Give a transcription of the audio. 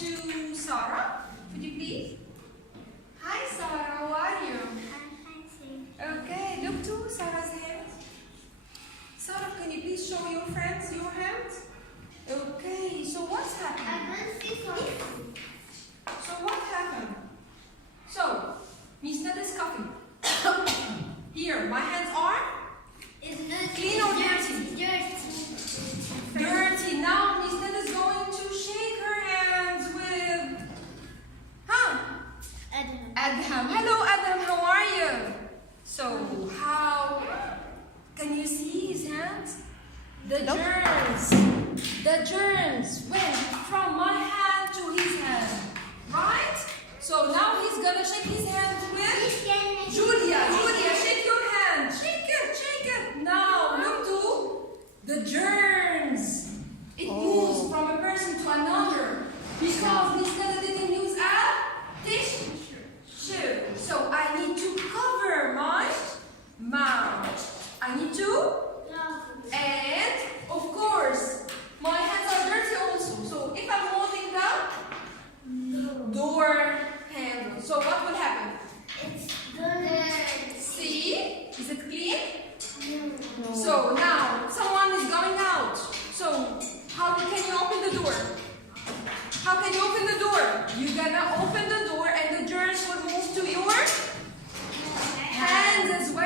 to Sarah. Would you please? Hi Sarah, how are you? Okay, look to Sarah's hand. Sarah, can you please show your friends your hands? Okay, so what's happened? So what happened? So, Miss Ned is coughing. Here, my hands are clean or dirty? Dirty. Now Miss Ned is going to shake her hands with Adam. Hello Adam, how are you? So how can you see his hands? The germs went from my hand to his hand. Right? So now he's gonna shake his hand with Julia. Julia, shake your hand. Shake it, shake it. Now look to the germs. It moves from a person to another because Miss Nella didn't use a tissue. So I need to cover my mouth. I need to, and of course, my hands are dirty also. So if I'm holding the door handle, so what will happen? It's good. See? Is it clean? No. So now someone is going out. So how can you open the door? How can you open the door? You're gonna open the door and the germs will move to your hands as well.